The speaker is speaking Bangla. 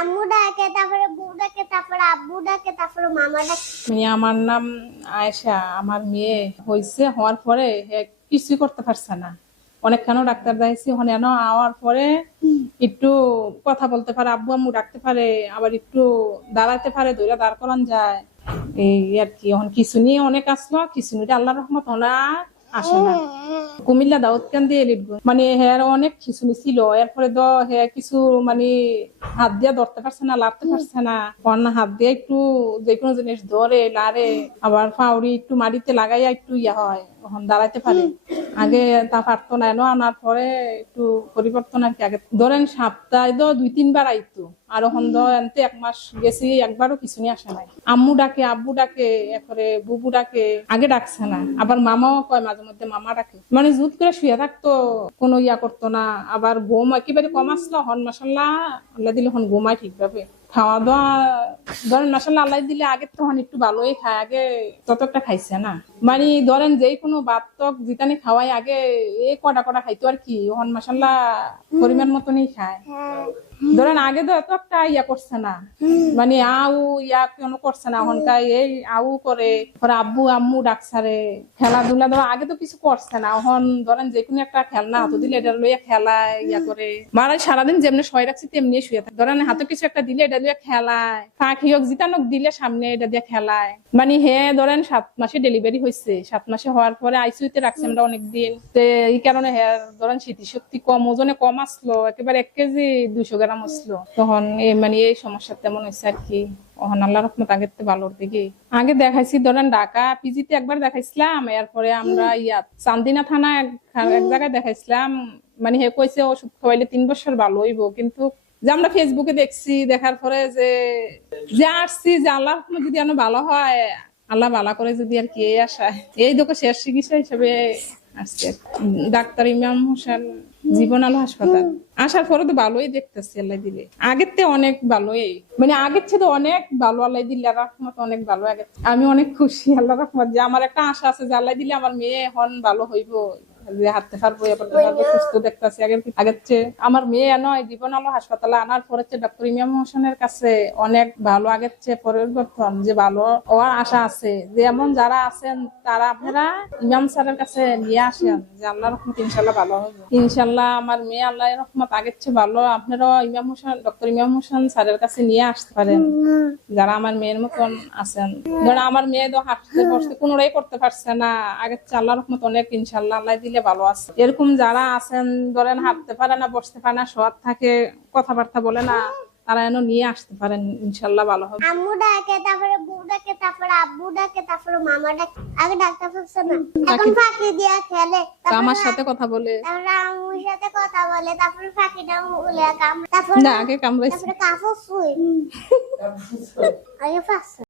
আম্মু ডাকে তারপরে বউ ডাকে তারপরে আব্বু ডাকে তারপরে মামা ডাকে মানে আমার নাম আয়েশা। আমার মেয়ে হয়েছে হওয়ার পরে কিছুই করতে পারছে না। অনেকখানো ডাক্তার দেখাইছি আওয়ার পরে একটু কথা বলতে পারে, আব্বু আম্মু ডাকতে পারে, আবার একটু দাঁড়াতে পারে দইরা দাঁড় করান যায়। এই আর কি, এখন কিছু নিয়ে অনেক আসলো, কিছু নিয়ে আল্লাহ রহমত ওনা আসে না। কুমিল্লা দাউদ কান এলিট মানে হেয়ার অনেক কিছু ছিল। এরপরে তো হে কিছু মানে হাত দিয়ে ধরতে পারছে না, লাড়তে পারছে না। অন্য হাত দিয়ে একটু যে কোনো জিনিস ধরে, লাড়ে। আবার ফাউরি একটু মাটিতে লাগাইয়া একটু ইয়া হয়, তখন দাঁড়াইতে পারে। আগে তা পারতো না আনার পরে একটু পরিবর্তন আর কি। আগে ধরেন সপ্তাহে তো দুই তিনবার আইতো। আর এখন তো এনতে এক মাস গেছি একবারও কিছু নিয়ে আসে নাই। আম্মু ডাকে আব্বু ডাকে এরপরে বুবু ডাকে আগে ডাকছে না। আবার মামাও কয় মাঝে মধ্যে মামা ডাকে। মানে জুত করে শুয়ে থাকতো কোনো ইয়া করতো না। আবার ঘুম একেবারে কম আসলো হন মশাল্লা আল্লাহ দিলে হন ঘুমায় ঠিকভাবে। খাওয়া দাওয়া ধরেন মশাল্লা আল্লাহ দিলে আগে তখন একটু ভালোই খায় আগে তত একটা খাইছে না। মানে ধরেন যে কোনো ভাত টক জিতানি খাওয়াই আগে এ কটা কটা খাইতো আর কি হন মশাল্লা পরিমাণ মতনই খায়। হ্যাঁ। ধরেন আগে তো এত একটা ইয়া করছে না। মানে আউ ইয়া কেন করছে না এখনকার এই আউ করে পরে আব্বু আম্মু ডাকসারে খেলাধুলা ধর আগে তো কিছু করছে না। এখন ধরেন যে কোনো একটা খেলনা হাতে দিলে এটা লইয়া খেলায় ইয়া করে। মারা সারাদিন যেমনি শুয়ে রাখছি তেমনি শুয়ে থাকে। ধরেন হাতে কিছু একটা দিলে এটা দিয়ে খেলায় পাখি হোক জিতানোক দিলে সামনে এটা দিয়ে খেলায়। মানে হে ধরেন সাত মাসে ডেলিভারি হয়েছে সাত মাসে হওয়ার পরে আইসিউতে রাখছি আমরা অনেকদিন। তো এই কারণে হে ধরেন স্মৃতিশক্তি কম ওজনে কম আসলো একেবারে এক কেজি দুশো গ্রাম আসলো তখন এই মানে এই সমস্যা তেমন হয়েছে আর কি। ওহন আল্লাহ রহমত আগের থেকে ভালোর দিকে আগে দেখাইছি ধরেন ঢাকা পিজিতে একবার দেখাইছিলাম এরপরে আমরা ইয়াত চান্দিনা থানা এক জায়গায় দেখাইছিলাম। মানে হে কইছে ওষুধ খাওয়াইলে তিন বছর ভালো হইব। কিন্তু যে আমরা ফেসবুকে দেখছি দেখার পরে যে যে আসছি যে আল্লাহ রহমত যদি আনো ভালো হয় আল্লাহ ভালো করে যদি আর কি এই আশায় এই দেখো শেষ চিকিৎসা হিসেবে আসছে ডাক্তার ইমাম হোসেন জীবন আলো হাসপাতাল। আসার পরে তো ভালোই দেখতেছি, আল্লাহ দিলে। আগের থেকে অনেক ভালোই। মানে আগের থেকে অনেক ভালো, আল্লাহ দিলে রহমত অনেক ভালো। আগে আমি অনেক খুশি, আল্লাহ রহমত। যে আমার একটা আশা আছে যে আল্লাহ দিলে আমার মেয়ে এখন ভালো হইব হাঁটতে পারব এবার পারব, সুস্থ দেখতেছি। আগের আগের চেয়ে আমার মেয়ে নয় জীবন আলো হাসপাতালে আনার পরে ডক্টর ইমাম হোসেনের কাছে অনেক ভালো আগের চেয়ে পরিবর্তন যে ভালো হওয়ার আশা আছে। যে এমন যারা আছেন তারা আপনারা ইমাম স্যারের কাছে নিয়ে আসেন যে আল্লাহ রহমত ইনশাল্লাহ ভালো হবে। ইনশাল্লাহ আমার মেয়ে আল্লাহ রহমত আগের চেয়ে ভালো। আপনারাও ইমাম হোসেন ডক্টর ইমাম হোসেন স্যারের কাছে নিয়ে আসতে পারেন। যারা আমার মেয়ের মতন আছেন। ধরো আমার মেয়ে তো হাঁটতে বসতে কোনোটাই করতে পারছে না। আগের চেয়ে আল্লাহ রহমত অনেক ইনশাল্লাহ আল্লাহ দিলে ভালো আছে। এরকম যারা আছেন ধরেন হাঁটতে পারে না বসতে পারে না শোয়ার থাকে কথাবার্তা বলে না তারা যেন নিয়ে আসতে পারেন ইনশাল্লাহ ভালো হবে। আম্মু ডাকে তারপরে বউ ডাকে তারপরে আব্বু ডাকে তারপরে মামা ডাকে। আগে ডাকতে পারছে না। এখন ফাঁকি দিয়া খেলে। আমার সাথে কথা বলে। তারপরে আম্মুর সাথে কথা বলে। তারপরে ফাঁকিটা বলে কাম তারপরে না আগে কামড়াইছে। তারপরে আগে